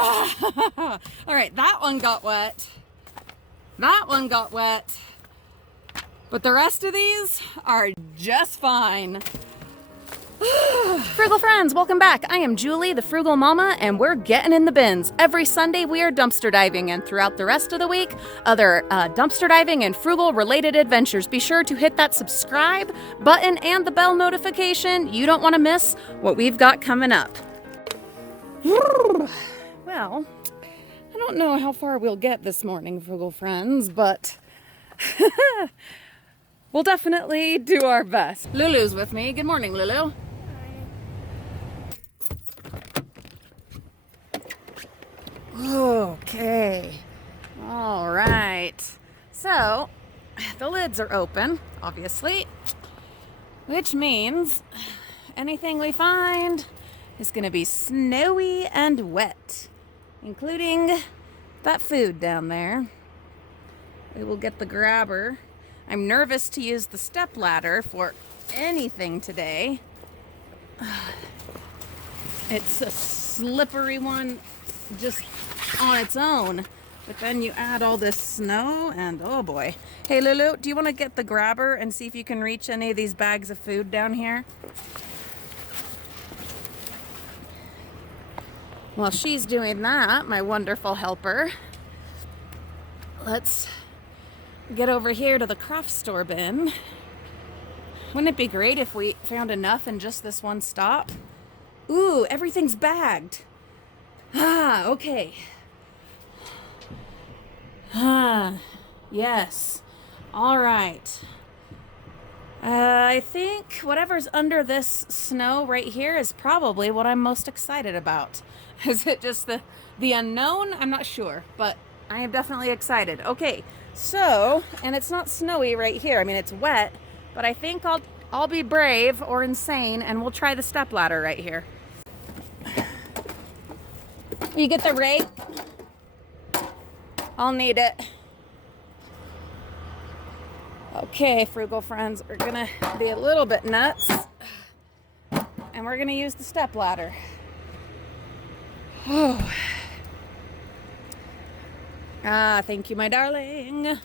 All right, that one got wet. That one got wet. But the rest of these are just fine. Frugal friends, welcome back. I am Julie, the Frugal Mama, and we're getting in the bins. Every Sunday we are dumpster diving, and throughout the rest of the week, other dumpster diving and frugal related adventures. Be sure to hit that subscribe button and the bell notification. You don't want to miss what we've got coming up. Well, I don't know how far we'll get this morning, Frugal friends, but we'll definitely do our best. Lulu's with me. Good morning, Lulu. Okay. All right. So, the lids are open, obviously, which means anything we find is going to be snowy and wet, including that food down there. We will get the grabber. I'm nervous to use the step ladder for anything today. It's a slippery one just on its own, but then you add all this snow and oh boy. Hey Lulu, do you want to get the grabber and see if you can reach any of these bags of food down here? While she's doing that, my wonderful helper, let's get over here to the craft store bin. Wouldn't it be great if we found enough in just this one stop? Ooh, everything's bagged. Ah, okay. Ah, yes. All right. I think whatever's under this snow right here is probably what I'm most excited about. Is it just the unknown? I'm not sure, but I am definitely excited. Okay, so, and it's not snowy right here. I mean, it's wet, but I think I'll be brave or insane, and we'll try the stepladder right here. You get the rake? I'll need it. Okay, frugal friends, we're gonna be a little bit nuts, and we're gonna use the stepladder. Oh. Ah, thank you, my darling.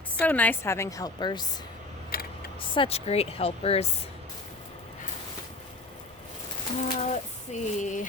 It's so nice having helpers. Such great helpers. Let's see.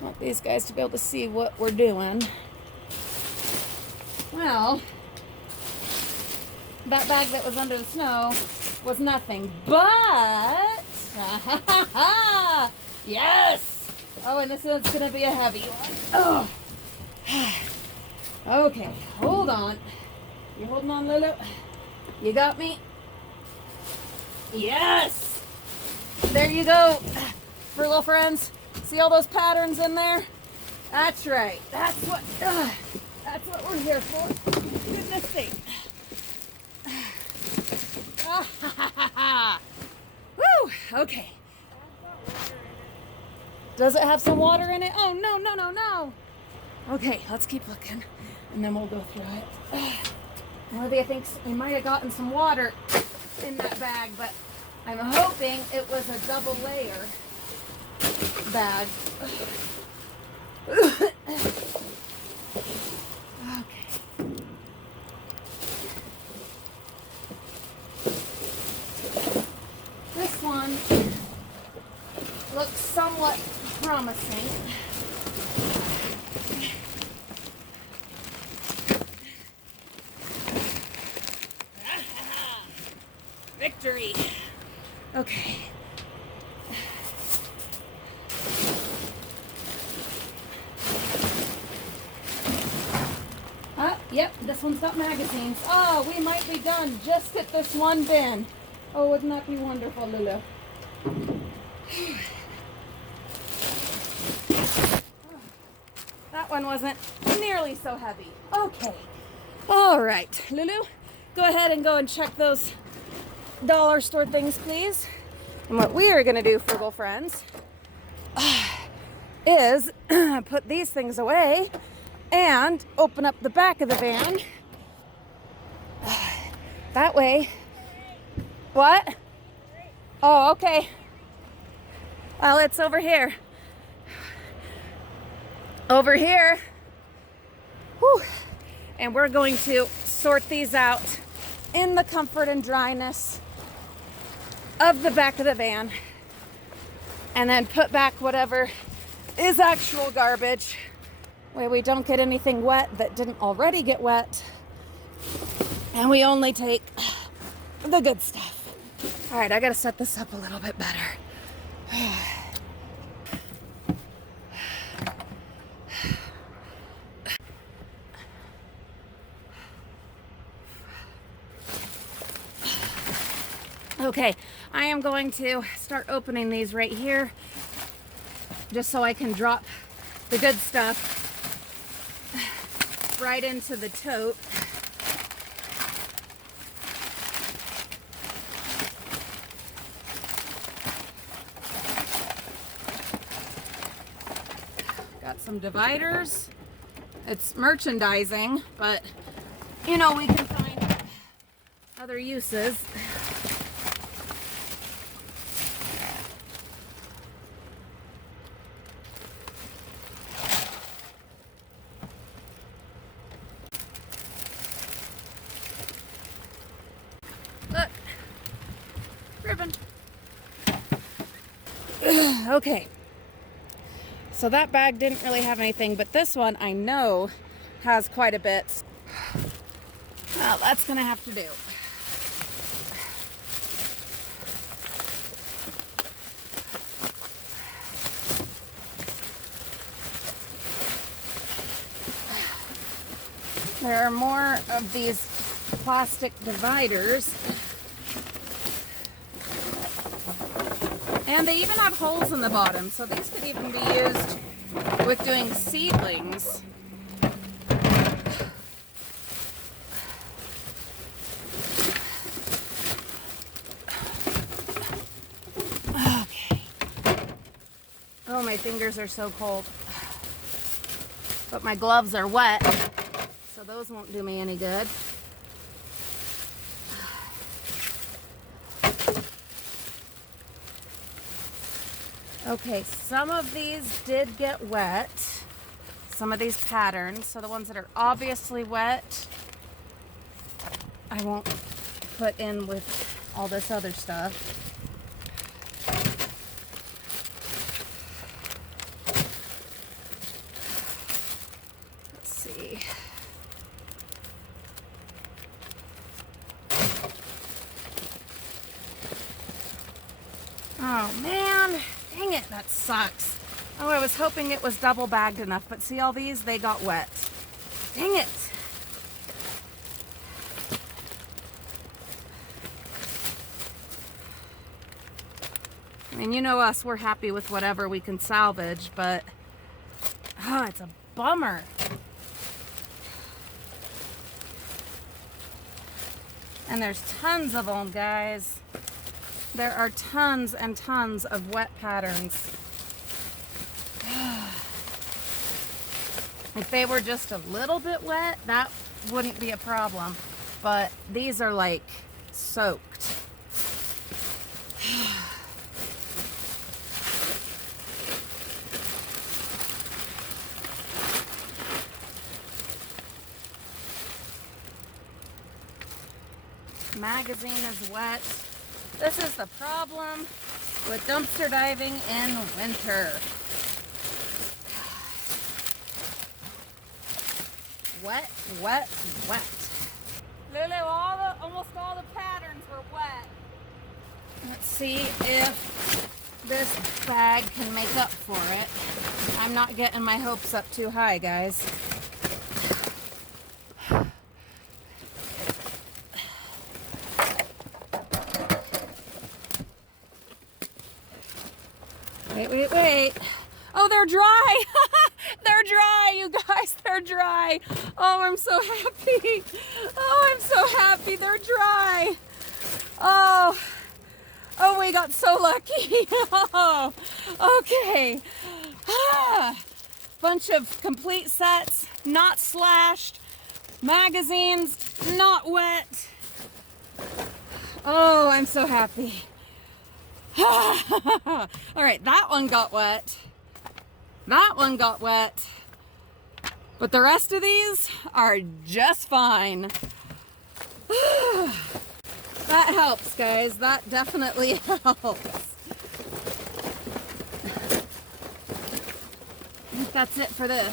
I want these guys to be able to see what we're doing. Well, that bag that was under the snow was nothing, but yes! Oh, and this one's gonna be a heavy one. Oh. Okay, hold on. You holding on, Lulu? You got me? Yes! There you go, frugal friends. See all those patterns in there? That's right. That's what we're here for. Goodness sake. Woo! Okay. Does it have some water in it? Oh, no, no, no, no. Okay, let's keep looking, and then we'll go through it. Olivia thinks we might have gotten some water in that bag, but I'm hoping it was a double layer bag. Okay. This one looks somewhat promising. Victory. Okay. Yep, this one's got magazines. Oh, we might be done just at this one bin. Oh, wouldn't that be wonderful, Lulu? That one wasn't nearly so heavy. Okay. All right, Lulu, go ahead and go and check those dollar store things, please. And what we are going to do, frugal friends, is put these things away and open up the back of the van. That way. What? Oh, okay. Well, it's over here. over here. Whew. And we're going to sort these out in the comfort and dryness of the back of the van, and then put back whatever is actual garbage, where we don't get anything wet that didn't already get wet, and we only take the good stuff. All right, I gotta set this up a little bit better. Okay, I am going to start opening these right here, just so I can drop the good stuff right into the tote. Got some dividers. It's merchandising, but you know, we can find other uses. Look, ribbon. Okay, so that bag didn't really have anything, but this one I know has quite a bit. Well, that's gonna have to do. There are more of these plastic dividers. And they even have holes in the bottom, so these could even be used with doing seedlings. Okay. Oh, my fingers are so cold. But my gloves are wet, so those won't do me any good. Okay, some of these did get wet. Some of these patterns. So the ones that are obviously wet, I won't put in with all this other stuff. Let's see. Oh man. Dang it, that sucks. Oh, I was hoping it was double bagged enough, but see all these? They got wet. Dang it. I mean, you know us, we're happy with whatever we can salvage, but it's a bummer. And there's tons of them, guys. There are tons and tons of wet patterns. If they were just a little bit wet, that wouldn't be a problem. But these are like soaked. Magazine is wet. This is the problem with dumpster diving in winter. Wet, wet, wet. Lulu, almost all the patterns were wet. Let's see if this bag can make up for it. I'm not getting my hopes up too high, guys. Wait. Oh, they're dry. They're dry, you guys. They're dry. Oh, I'm so happy. Oh, I'm so happy. They're dry. Oh, we got so lucky. Oh, okay. Bunch of complete sets, not slashed. Magazines, not wet. Oh, I'm so happy. All right, that one got wet. That one got wet. But the rest of these are just fine. That helps, guys. That definitely helps. I think that's it for this.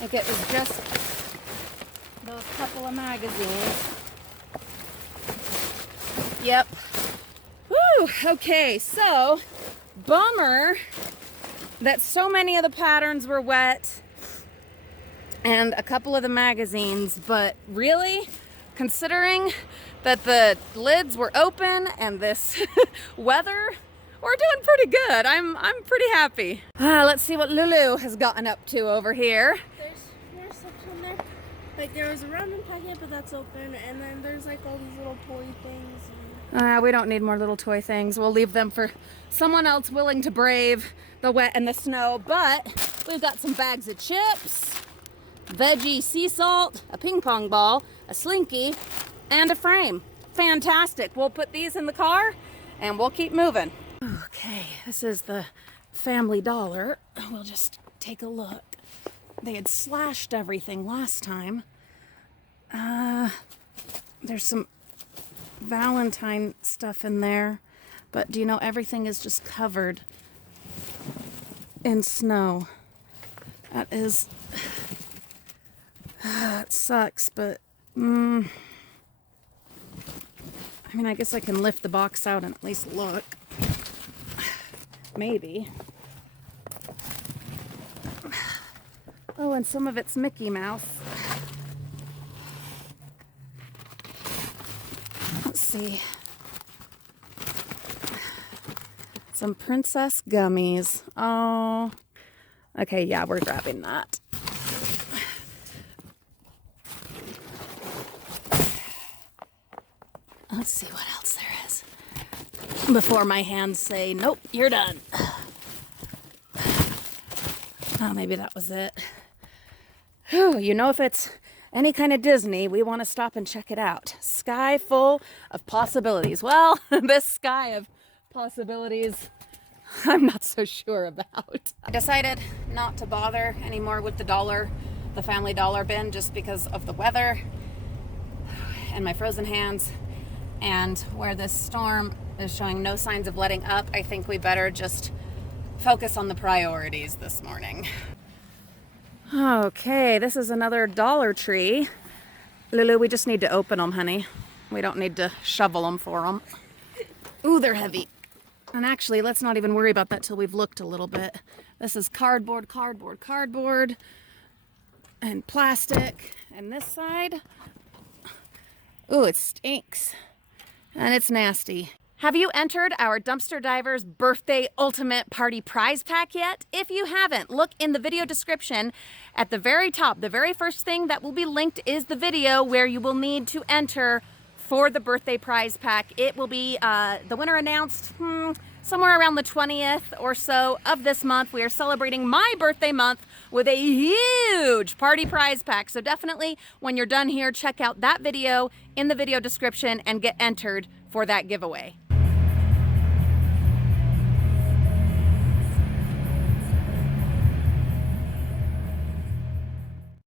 I think it was just those couple of magazines. Yep. Woo! Okay, so bummer that so many of the patterns were wet and a couple of the magazines, but really, considering that the lids were open and this weather, we're doing pretty good. I'm pretty happy. Let's see what Lulu has gotten up to over here. There's more stuff in there. Like there was a random packet, but that's open, and then there's like all these little toy things. We don't need more little toy things. We'll leave them for someone else willing to brave the wet and the snow. But we've got some bags of chips, veggie sea salt, a ping pong ball, a slinky, and a frame. Fantastic. We'll put these in the car and we'll keep moving. Okay, this is the Family Dollar. We'll just take a look. They had slashed everything last time. There's some Valentine stuff in there, but do you know everything is just covered in snow. That is, it sucks, but I mean, I guess I can lift the box out and at least look. Maybe. Oh, and some of it's Mickey Mouse. Let's see. Some princess gummies. Oh. Okay, yeah, we're grabbing that. Let's see what else there is before my hands say, nope, you're done. Oh, maybe that was it. Whew, you know, if it's any kind of Disney, we want to stop and check it out. Sky full of possibilities. Well, this sky of possibilities, I'm not so sure about. I decided not to bother anymore with the Family Dollar bin, just because of the weather and my frozen hands. And where this storm is showing no signs of letting up, I think we better just focus on the priorities this morning. Okay, this is another Dollar Tree. Lulu, we just need to open them, honey. We don't need to shovel them for them. Ooh, they're heavy. And actually, let's not even worry about that till we've looked a little bit. This is cardboard, and plastic. And this side, ooh, it stinks. And it's nasty. Have you entered our Dumpster Divers Birthday Ultimate Party Prize Pack yet? If you haven't, look in the video description at the very top. The very first thing that will be linked is the video where you will need to enter for the birthday prize pack. It will be the winner announced somewhere around the 20th or so of this month. We are celebrating my birthday month with a huge party prize pack. So definitely when you're done here, check out that video in the video description and get entered for that giveaway.